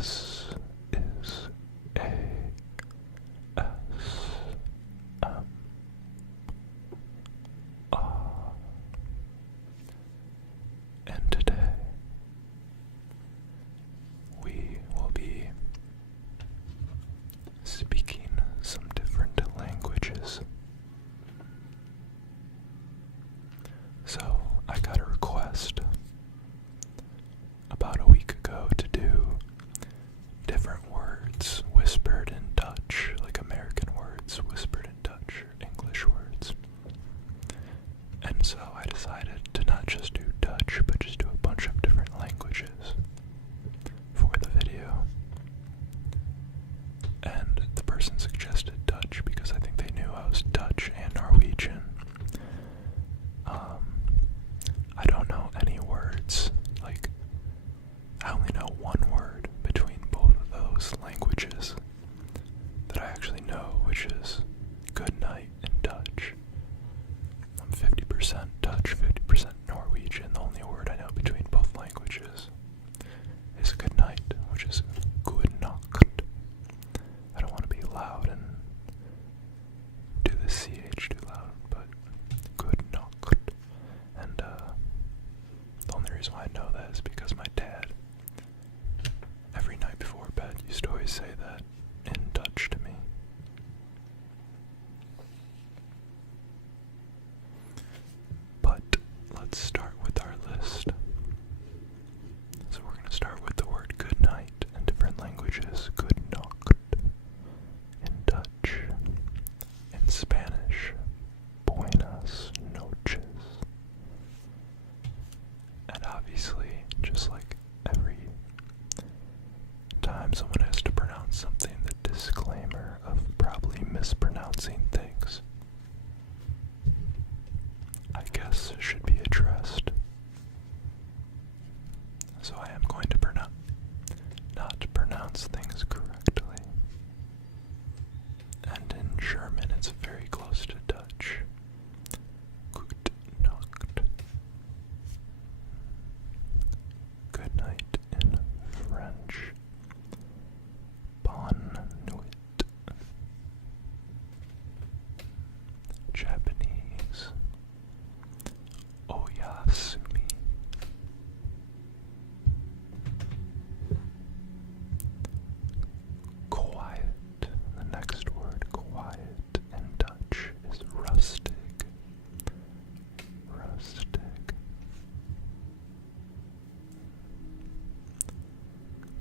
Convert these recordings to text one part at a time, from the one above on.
This is ASMR. And today we will be speaking some different languages. So I got a request about a week ago to do different words whispered in Dutch, like American words whispered in Dutch, or English words. And so I decided to not just do Dutch, but just do a bunch of different languages for the video. And the person suggested Dutch because I think they knew I was Dutch and Norwegian. I don't know any words, like, I only know one word between both of those languages that I actually know, which is good night in Dutch. I'm 50% Dutch, 50% Norwegian. The only word I know between both languages is good night, which is good nacht. I don't want to be loud and do the CH too loud, but good nacht. And the only reason why I know that is because my dad, every night before bed, used to always say that in Dutch to me. But let's start with our list. So we're going to start with the word good night in different languages. Good nacht in Dutch. In Spanish, buenas noches. And obviously, just like every time someone has to pronounce something, the disclaimer of probably mispronouncing things, I guess, should be addressed. So I am going to not pronounce things correctly. And in German, it's very close to Dutch. Gute Nacht. Good night in French. Bonne nuit. Japanese. Oyasumi. Quiet. The next word, quiet, in Dutch is rustig. Rustig.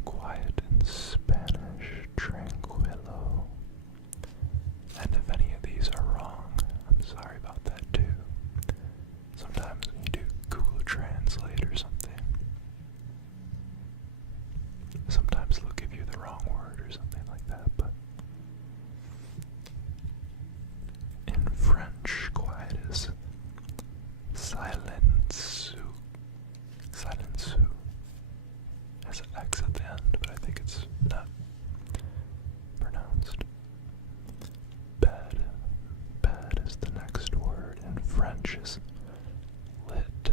Quiet in Spanish, tranquilo. And if any of these are wrong, I'm sorry about that too. Sometimes when you do Google Translate or something, sometimes they'll give you the wrong word or something like that, but in French, quiet is silence. Silence has an X at the end, but I think it's not pronounced. Bed. Bed is the next word. In French is lit.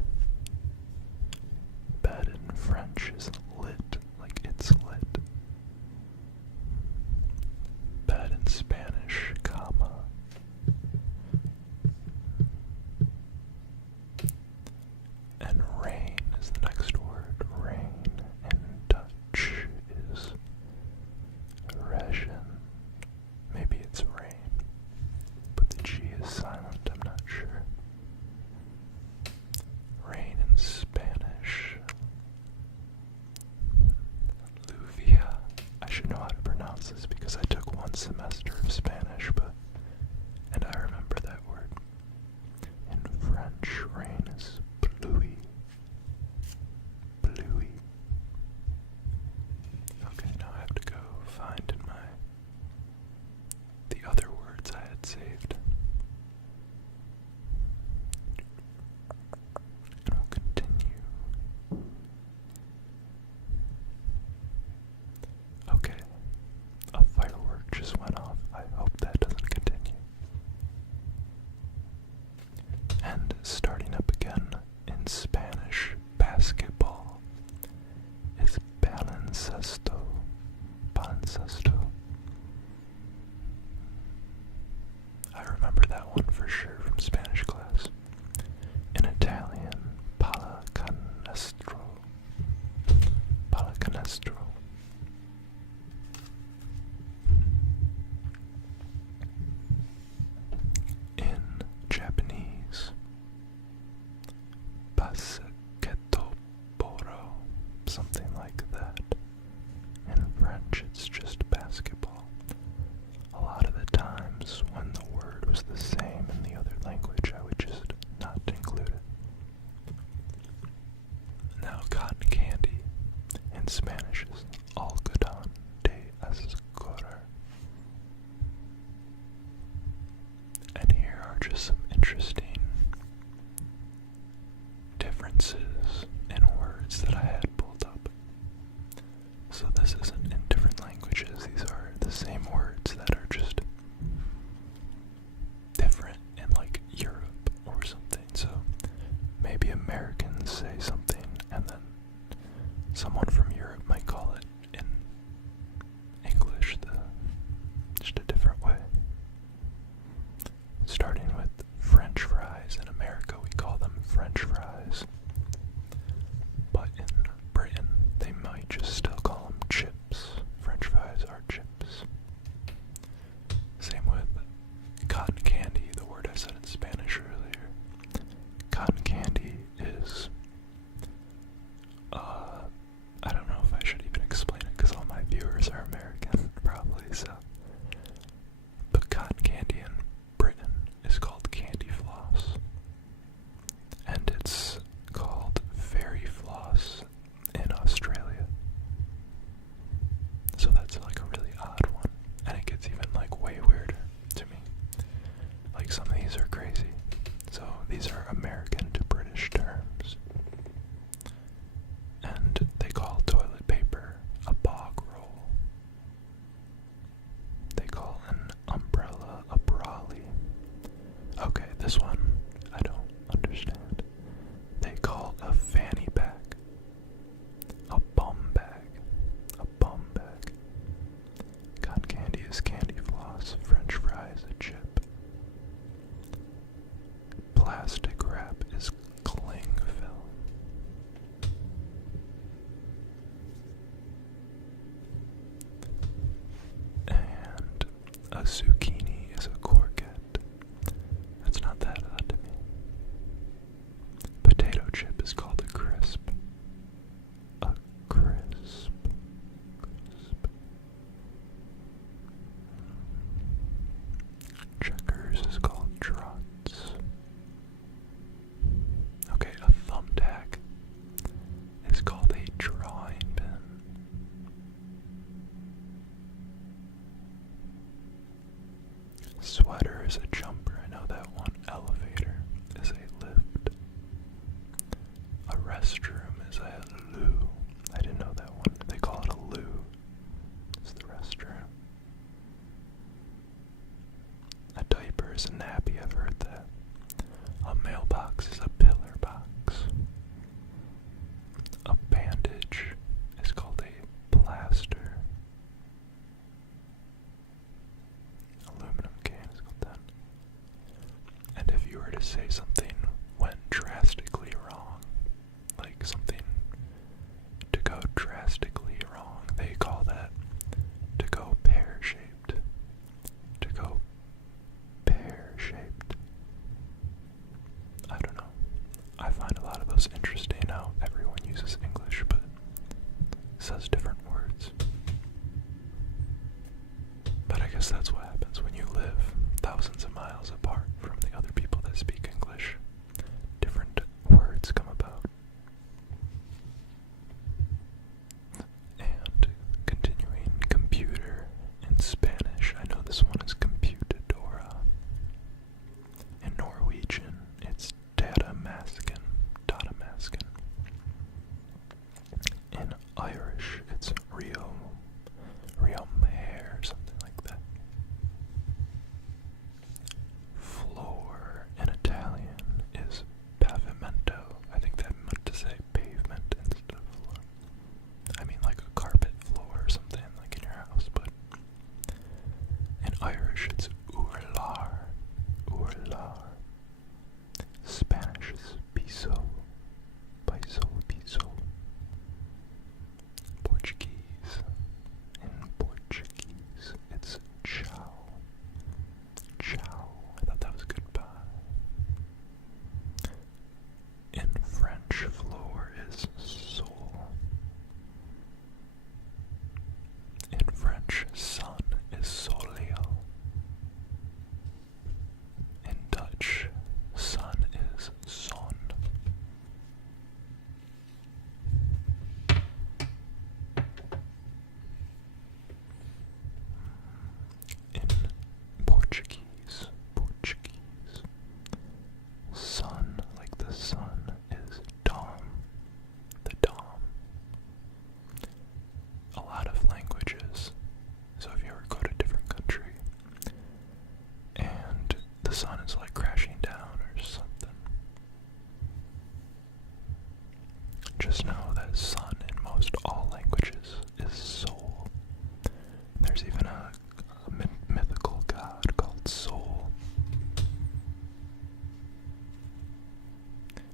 Bed in French is lit, like it's lit. Bed in Spanish, comma. And rain is the next word. Rain in Dutch is regen. Maybe it's rain, but the G is silent, I'm not sure. Rain in Spanish. Lluvia. I should know how to pronounce this because I took one semester of Spanish, and I remember that word. In French, rain is pluie. like that. In French, it's just basketball. A lot of the times when the word was the same in the other language, I would just not include it. Now, cotton candy in Spanish is algodón de azúcar. And here are just some interesting differences in words that I had pulled up. So this isn't in different languages, these are the same words that are just different in like Europe or something. So maybe Americans say something and then someone from Europe might call it in English just a different way. Starting with French fries. In America we call them French fries. But in Britain they might just still call them chips. French fries are chips. Same with cotton candy, the word I said in Spanish earlier. Cotton candy is, I don't know if I should even explain it because all my viewers are American, probably, so. But cotton candy in Britain is called candy floss. And it's called fairy floss in Australia. So that's like a really odd one. And it gets even like way weirder to me. Like some of these are crazy. So these are American to British terms. And they call toilet paper a bog roll. They call an umbrella a brolly. Okay, this one I don't understand. They call a fanny pack a bum bag. A bum bag. Cotton candy is candy floss. French fries a chip. Plastic wrap is cling film. And a zucchini is a courgette. That's not that odd to me. Potato chip is called a crisp. A crisp. Crisp. Checkers is called draughts. Okay, a thumbtack is called a drawing pin. Sweater is a jumper, I know that one. Elevator is a lift. A restroom is a loo. I didn't know that one. They call it a loo. It's the restroom. A diaper is a nappy, I've heard that. A mailbox is a pillar box. A bandage is called a plaster. Aluminum can is called that. And if you were to say something went drastically wrong, like something to go drastically wrong, they call that to go pear-shaped. To go pear-shaped. I don't know. I find a lot of those interesting how everyone uses English, but says different words. But I guess that's what happens when you live thousands of miles apart from the other people that speak English. Different words come about. And continuing, computer in Spanish. I know this one is computadora. In Norwegian, it's datamaskin. Datamaskin. In Irish, it's Rio Hair, something like that. Floor in Italian is pavimento. I think that meant to say pavement instead of floor. I mean like a carpet floor or something like in your house, but in Irish it's urlar. Urlar. Spanish is piso. Piso, piso. Portuguese Just know that sun in most all languages is soul. There's even a mythical god called Soul.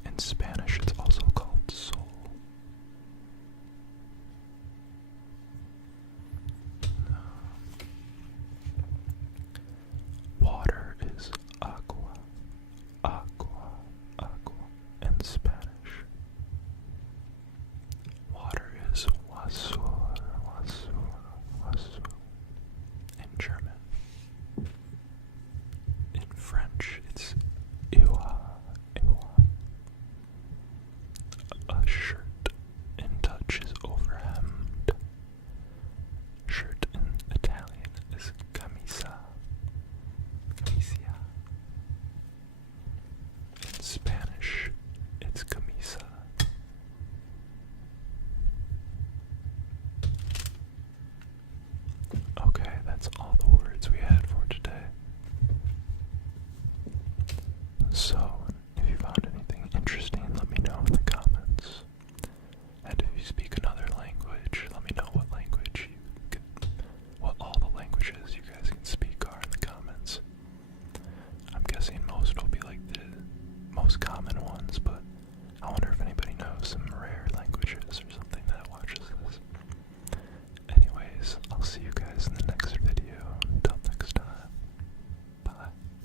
In Spanish, it's also called Soul. Water is agua, agua, agua in Spanish. Water is wasur, wasur, wasur in German. In French, it's ewa, ewa. A shirt in Dutch is overhemd. Shirt in Italian is camisa. Camisia. In Spanish, it's camisa. Okay, that's all the words we had for today. So, if you found anything interesting, let me know in the comments. And if you speak another language, let me know what language what all the languages you guys can speak are in the comments. I'm guessing most will be like the most common ones, but